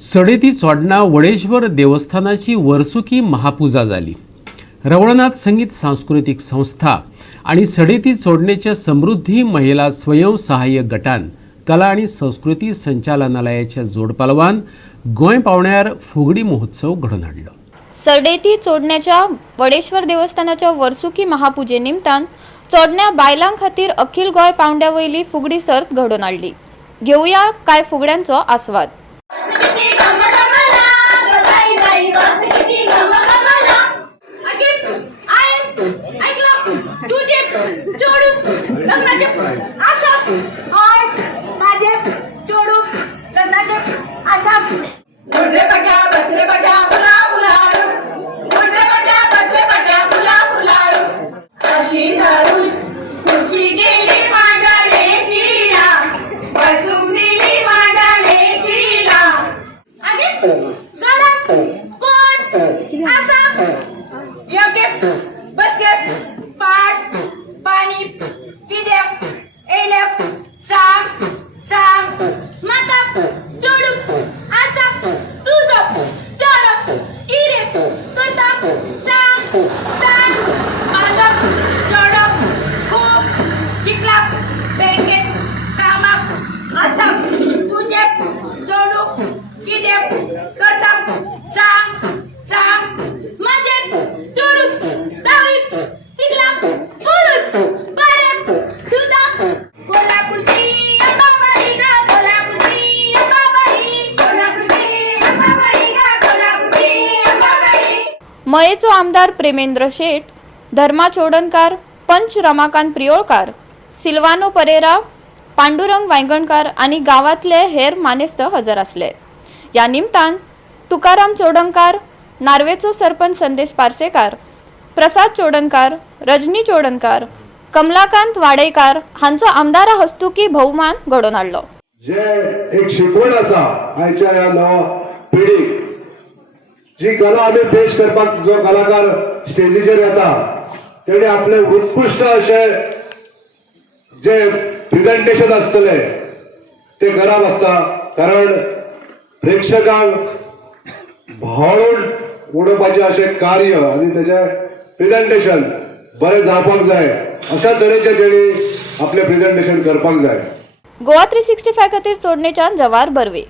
सडेती चोडणा वडेश्वर देवस्थानाची वर्सुकी महापूजा जाली। रवळनाथ संगीत सांस्कृतिक संस्था आणि सडेती चोडणेच्या समृद्धी महिला स्वयंसहाय्य गटान कला आणि संस्कृती संचालनालयाच्या जोडपालवान गोंय पावण्यार फुगडी महोत्सव घडोवन हाडलो। सडेती चोडण्याच्या वडेश्वर देवस्थानाच्या वर्सुकी महापूजे निमतान चोडण्या बायलां खातीर अखिल गोंय पावंड्या वयली फुगडी सर्त घडोवन हाडली। घेऊया काय फुगड्यांचो आस्वाद। मयेचो आमदार प्रेमेंद्र शेट, धर्मा चोडणकार, पंच रमाकांत प्रियोळकार, सिल्वानो परेरा, पांडुरंग वांयगणकार आणि गावातले हेर मानेस्त हजर असले। या निमतान तुकाराम चोडणकार, नार्वेचो सरपंच संदेश पार्सेकार, प्रसाद चोडणकार, रजनी चोडणकार, कमलाकांत वाडेकार हांचो आमदारा हस्तुकी भोवमान घडोवन हाडलो। जे एक शिकवण आसा आयच्या ह्या नव पिढीक, जी कला आम्ही पेश करपाक जो कलाकार स्टेजीचेर येता तेणे आपले उत्कृष्ट असे जे प्रेझेंटेशन आसतले ते करप आसता, कारण प्रेक्षकांक भाळून उडोवपाचे असे कार्य आणि त्याचे प्रेझेंटेशन बरे जावपाक जाय अशा तरेचे तेणी आपले प्रेझेंटेशन करपाक जाय। गोवा 365 खातीर चोडणेच्यान जवार बर्वे।